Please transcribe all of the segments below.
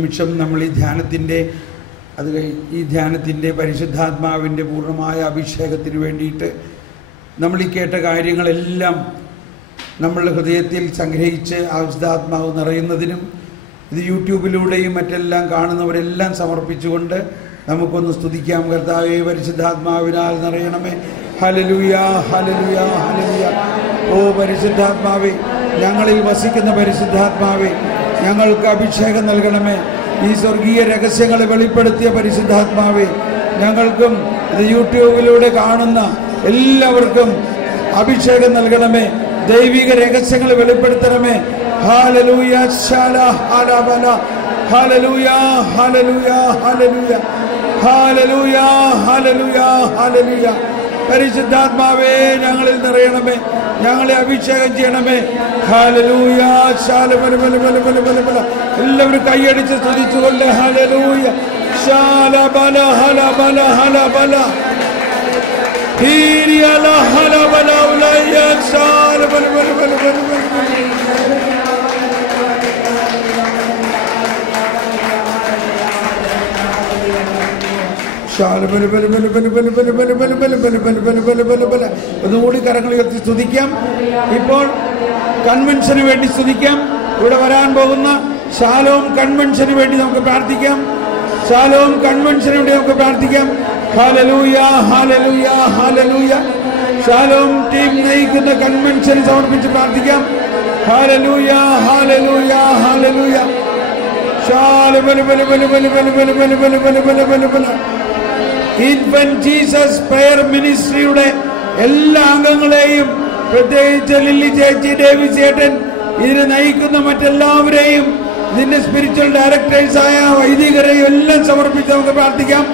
നിമിഷം നമ്മൾ ഈ ധ്യാനത്തിൻ്റെ പരിശുദ്ധാത്മാവിൻ്റെ പൂർണ്ണമായ അഭിഷേകത്തിന് വേണ്ടിയിട്ട് നമ്മൾ ഈ കേട്ട കാര്യങ്ങളെല്ലാം നമ്മളുടെ ഹൃദയത്തിൽ സംഗ്രഹിച്ച് പരിശുദ്ധാത്മാവ് നിറയുന്നതിനും ഇത് യൂട്യൂബിലൂടെയും മറ്റെല്ലാം കാണുന്നവരെല്ലാം സമർപ്പിച്ചുകൊണ്ട് നമുക്കൊന്ന് സ്തുതിക്കാം. കർത്താവേ, പരിശുദ്ധാത്മാവിനാൽ നിറയണമേ. ഹല്ലേലൂയ, ഹല്ലേലൂയ, ഹല്ലേലൂയ. ഓ പരിശുദ്ധാത്മാവേ, ഞങ്ങളിൽ വസിക്കുന്ന പരിശുദ്ധാത്മാവേ, ഞങ്ങൾക്ക് അഭിഷേകം നൽകണമേ. ഈ സ്വർഗീയ രഹസ്യങ്ങളെ വെളിപ്പെടുത്തിയ പരിശുദ്ധാത്മാവേ, ഞങ്ങൾക്കും ഇത് യൂട്യൂബിലൂടെ കാണുന്ന എല്ലാവർക്കും അഭിഷേകം നൽകണമേ. ദൈവിക രഹസ്യങ്ങൾ വെളിപ്പെടുത്തണമേ. ഹല്ലേലൂയ, ശാല ഹലബല, ഹല്ലേലൂയ, ഹല്ലേലൂയ, ഹല്ലേലൂയ, ഹല്ലേലൂയ, ഹല്ലേലൂയ, ഹല്ലേലൂയ. പരിശുദ്ധാത്മാവേ, ഞങ്ങളിൽ നിറയണമേ, ഞങ്ങളെ അഭിഷേകം ചെയ്യണമേ. ഹല്ലേലൂയ, ശാലബല. എല്ലാവരും കൈയടിച്ച് സ്തുതിച്ചുകൊണ്ട് ഹല്ലേലൂയ, ശാലബല ഹലബല ഹലബല ഹീരിയല ഹലബല ഉലയ ശാലബല ഒന്നുകൂടി കരങ്ങൾ ഉയർത്തി സ്തുതിക്കാം. ഇപ്പോൾ കൺവെൻഷന് വേണ്ടി സ്തുതിക്കാം. ഇവിടെ വരാൻ പോകുന്ന ശാലോം കൺവെൻഷന് വേണ്ടി നമുക്ക് പ്രാർത്ഥിക്കാം. ശാലോം കൺവെൻഷന് വേണ്ടി നമുക്ക് പ്രാർത്ഥിക്കാം. ഹല്ലേലൂയ, ഹല്ലേലൂയ, ഹല്ലേലൂയ. ശാലോം ടീം നയിക്കുന്ന കൺവെൻഷൻ സമർപ്പിച്ച് പ്രാർത്ഥിക്കാം. ഹല്ലേലൂയ, ഹല്ലേലൂയ, ഹല്ലേലൂയ. ഇൻഫന്റ് ജീസസ് പ്രയർ മിനിസ്ട്രിയുടെ എല്ലാ അംഗങ്ങളെയും, പ്രത്യേകിച്ച് ലില്ലി ചേച്ചി, ഡേവി ചേട്ടൻ, ഇതിനെ നയിക്കുന്ന മറ്റെല്ലാവരെയും, ഇതിന്റെ സ്പിരിച്വൽ ഡയറക്ടേഴ്സായ വൈദികരെയും എല്ലാം സമർപ്പിച്ച് നമുക്ക് പ്രാർത്ഥിക്കാം.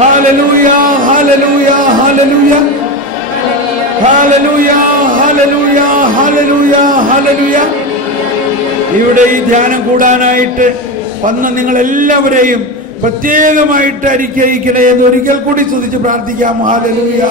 ഹല്ലേലൂയ, ഹല്ലേലൂയ, ഹല്ലേലൂയ, ഹല്ലേലൂയ, ഹല്ലേലൂയ, ഹല്ലേലൂയ, ഹല്ലേലൂയ. ഇവിടെ ഈ ധ്യാനം കൂടാനായിട്ട് വന്ന നിങ്ങളെല്ലാവരെയും പ്രത്യേകമായിട്ട് അനുഗ്രഹിക്കണേ എന്ന് ഒരിക്കൽ കൂടി സ്തുതിച്ച് പ്രാർത്ഥിക്കാം. ഹല്ലേലൂയ.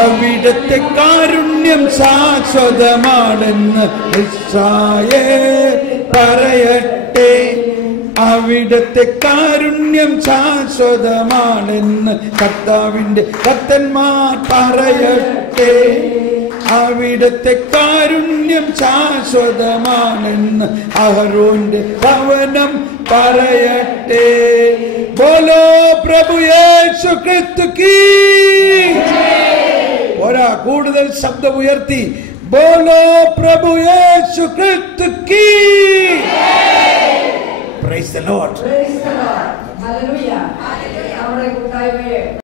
അവിടുത്തെ കാരുണ്യം ശാശ്വതമാണെന്ന് ഇസ്രായേൽ പറയട്ടെ. അവിടുത്തെ കാരുണ്യം ശാശ്വതമാണെന്ന് കർത്താവിന്റെ ഭക്തന്മാർ പറയട്ടെ. അവിടുത്തെ കാരുണ്യം ശാശ്വതമാണെന്ന് അഹരോന്റെ ഭവനം പറയട്ടെ. ബോലോ പ്രഭു യേശു ക്രിസ്തു കീ. ഒരാ കൂടുതൽ ശബ്ദം ഉയർത്തി ബോലോ പ്രഭു യേശു ക്രിസ്തു key. Praise the Lord. Hallelujah.